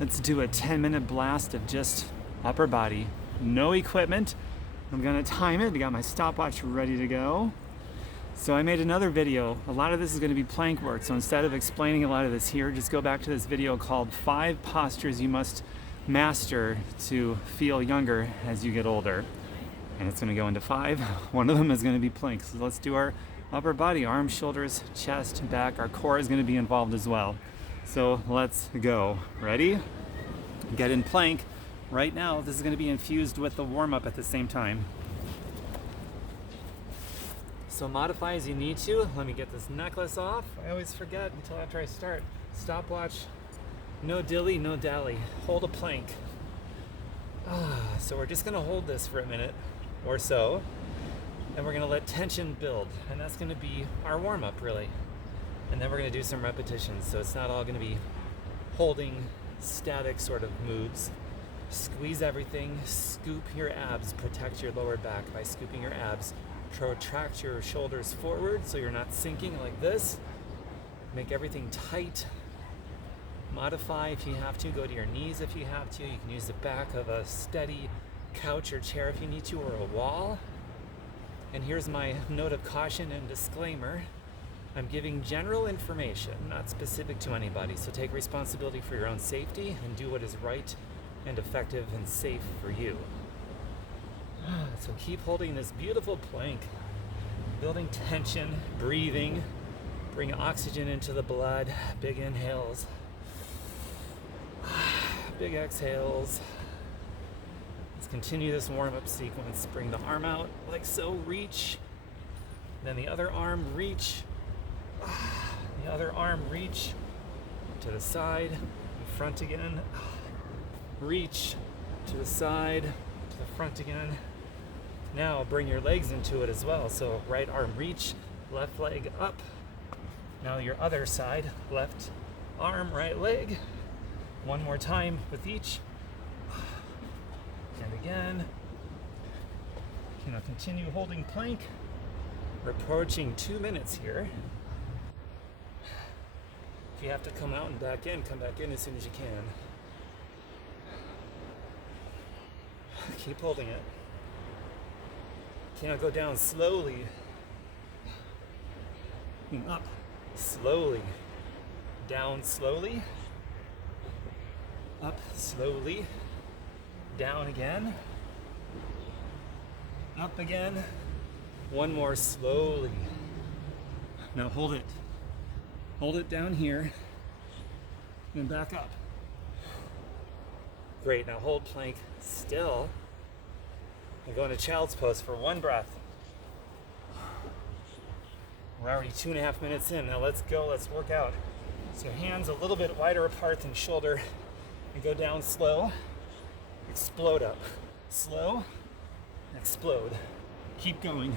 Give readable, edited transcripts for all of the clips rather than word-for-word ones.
Let's do a 10-minute blast of just upper body. No equipment. I'm gonna time it. I got my stopwatch ready to go. So I made another video. A lot of this is gonna be plank work. So instead of explaining a lot of this here, just go back to this video called 5 postures you must master to feel younger as you get older. And it's gonna go into 5. One of them is gonna be plank. So let's do our upper body, arms, shoulders, chest, back. Our core is gonna be involved as well. So let's go. Ready? Get in plank. Right now, this is gonna be infused with the warm-up at the same time. So modify as you need to. Let me get this necklace off. I always forget until after I start. Stopwatch, no dilly, no dally. Hold a plank. So we're just gonna hold this for a minute or so, and we're gonna let tension build, and that's gonna be our warm-up really. And then we're gonna do some repetitions, so it's not all gonna be holding static sort of moves. Squeeze everything, scoop your abs, protect your lower back by scooping your abs. Protract your shoulders forward so you're not sinking like this. Make everything tight. Modify if you have to, go to your knees if you have to. You can use the back of a steady couch or chair if you need to, or a wall. And here's my note of caution and disclaimer. I'm giving general information, not specific to anybody, so take responsibility for your own safety and do what is right and effective and safe for you. So keep holding this beautiful plank, building tension, breathing, bring oxygen into the blood, big inhales, big exhales. Let's continue this warm-up sequence. Bring the arm out like so, reach, then the other arm, reach, the other arm, reach to the side, in front again, reach to the side, to the front again. Now bring your legs into it as well. So right arm reach, left leg up. Now your other side, left arm, right leg. One more time with each. And again. Continue holding plank. We're approaching 2 minutes here. If you have to come out and back in, come back in as soon as you can. Keep holding it. Go down slowly. Up slowly. Down slowly. Up slowly. Down again. Up again. One more slowly. Now hold it. Hold it down here. And back up. Great. Now hold plank still. And go into child's pose for 1 breath. We're already 2.5 minutes in. Now let's go, let's work out. So hands a little bit wider apart than shoulder. And go down slow. Explode up. Slow. Explode. Keep going.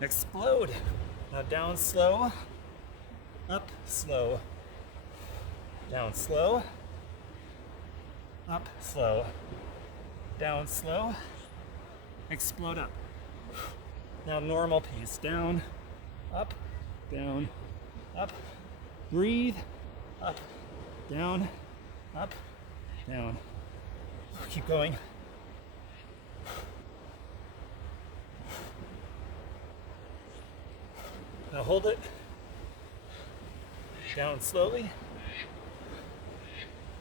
Explode. Now down slow, up slow, down slow, up slow, down slow, explode up. Now normal pace, down, up, breathe, up, down, down. Keep going. Now hold it. Down slowly.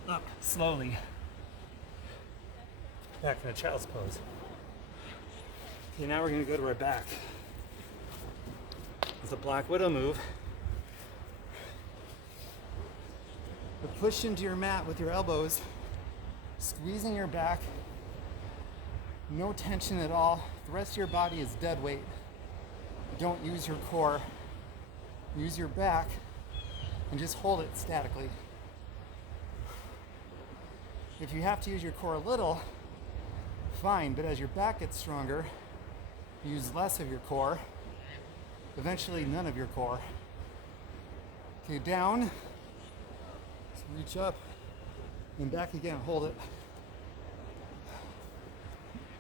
Up slowly. Back in a child's pose. Okay, now we're going to go to our back. With a Black Widow move. But push into your mat with your elbows, squeezing your back. No tension at all. The rest of your body is dead weight. Don't use your core. Use your back and just hold it statically. If you have to use your core a little, fine, but as your back gets stronger, use less of your core, eventually none of your core. Okay, down, so reach up, and back again. Hold it.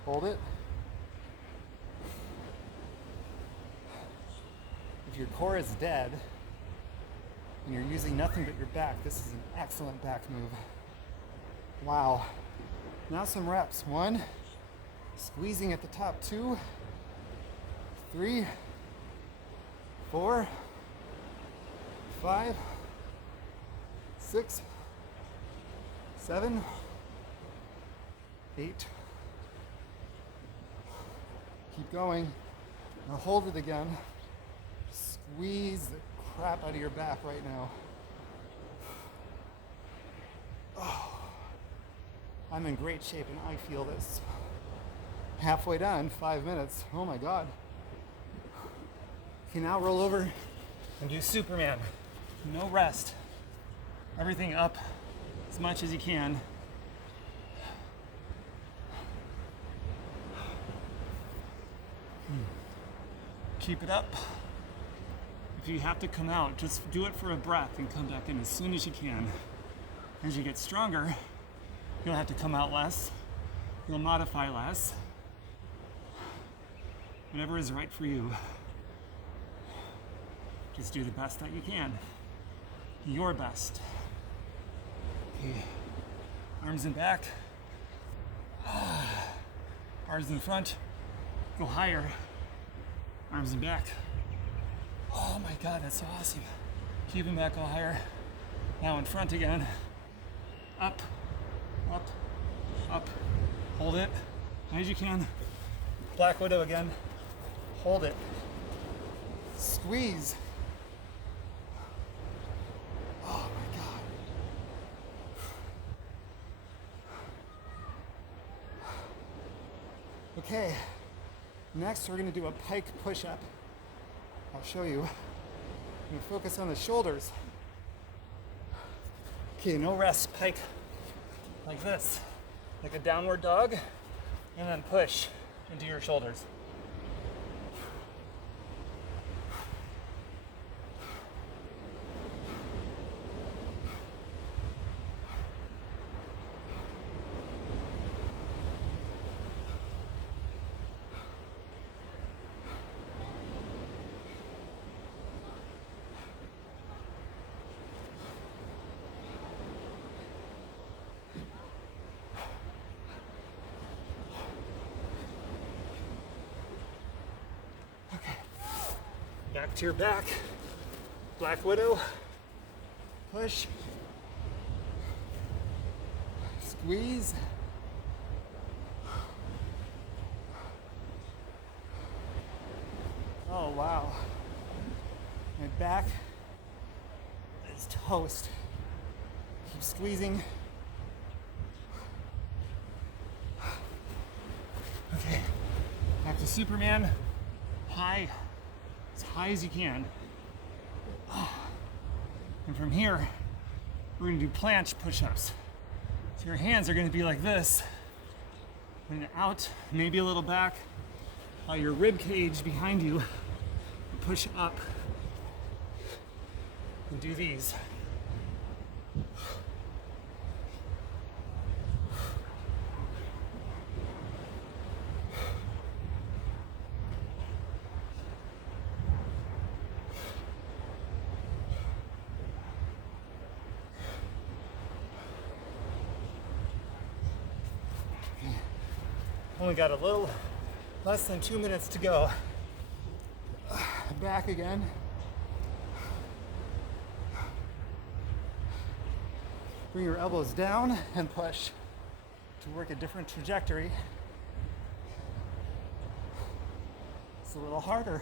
Hold it. If your core is dead and you're using nothing but your back, this is an excellent back move. Wow. Now some reps. 1, squeezing at the top. 2, 3, 4, 5, 6, 7, 8. Keep going. Now hold it again. Squeeze the crap out of your back right now. Oh, I'm in great shape and I feel this. Halfway done, 5 minutes. Oh my God. Okay, now roll over and do Superman. No rest. Everything up as much as you can. Keep it up. If you have to come out, just do it for a breath and come back in as soon as you can. As you get stronger, you'll have to come out less. You'll modify less. Whatever is right for you. Just do the best that you can. Your best. Okay. Arms in back. Arms in front. Go higher. Arms in back. Oh my God, that's so awesome. Keep them back, go higher. Now in front again. Up, up, up. Hold it, high as you can. Black Widow again. Hold it. Squeeze. Oh my God. Okay, next we're gonna do a pike push-up. I'll show you. I'm gonna focus on the shoulders. Okay, no rest, pike. Like this, like a downward dog, and then push into your shoulders. Back to your back. Black Widow. Push. Squeeze. Oh wow. My back is toast. Keep squeezing. Okay. Back to Superman. High. As high as you can. And from here, we're gonna do planche push-ups. So your hands are gonna be like this, and out, maybe a little back, while your rib cage behind you, push up, and do these. Only got a little less than 2 minutes to go. Back again. Bring your elbows down and push to work a different trajectory. It's a little harder.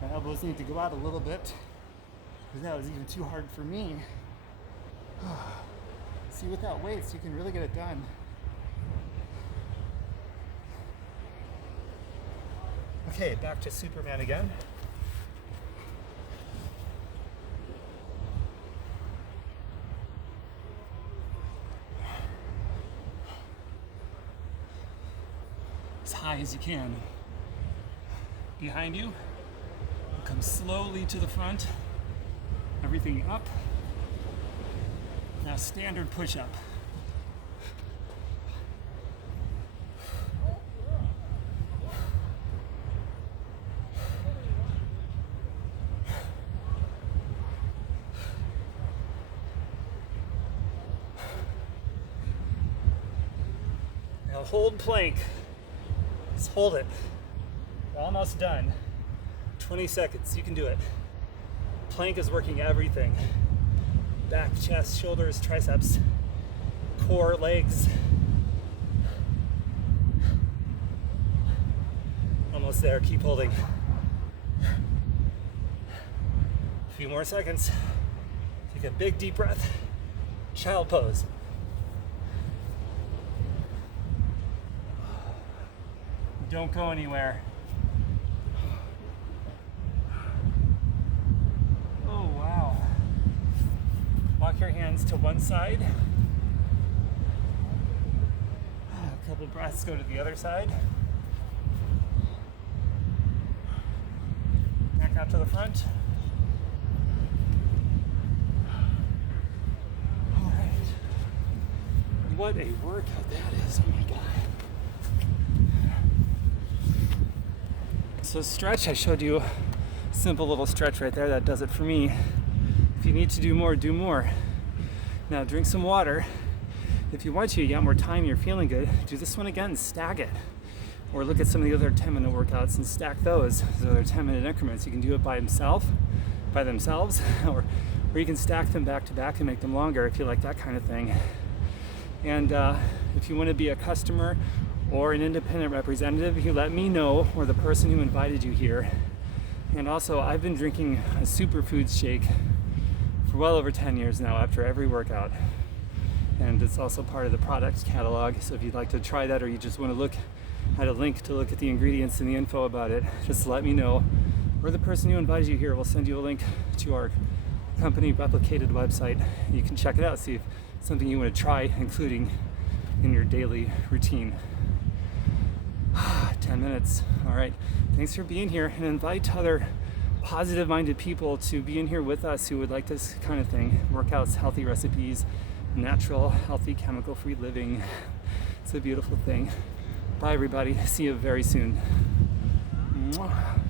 My elbows need to go out a little bit because that was even too hard for me. See, without weights, you can really get it done. Okay, back to Superman again. As high as you can. Behind you, come slowly to the front. Everything up. Now standard push-up. Now hold plank. Just hold it. We're almost done. 20 seconds, you can do it. Plank is working everything. Back, chest, shoulders, triceps, core, legs. Almost there, keep holding. A few more seconds. Take a big deep breath. Child pose. Don't go anywhere. Oh, wow. Walk your hands to one side. A couple breaths, go to the other side. Back out to the front. All right. What a workout that is. Oh my God. So stretch, I showed you a simple little stretch right there. That does it for me. If you need to do more, do more. Now drink some water. If you want to, you got more time, you're feeling good, do this one again, stack it. Or look at some of the other 10-minute workouts and stack those other 10-minute increments. You can do it by themselves, or you can stack them back to back and make them longer if you like that kind of thing. And if you want to be a customer or an independent representative, you let me know, or the person who invited you here. And also, I've been drinking a Superfoods shake for well over 10 years now after every workout. And it's also part of the product catalog, so if you'd like to try that, or you just want to look at a link to look at the ingredients and the info about it, just let me know. Or the person who invited you here will send you a link to our company replicated website. You can check it out, see if it's something you want to try, including in your daily routine. 10 minutes. All right. Thanks for being here, and invite other positive-minded people to be in here with us who would like this kind of thing. Workouts, healthy recipes, natural, healthy, chemical-free living. It's a beautiful thing. Bye, everybody. See you very soon. Mwah.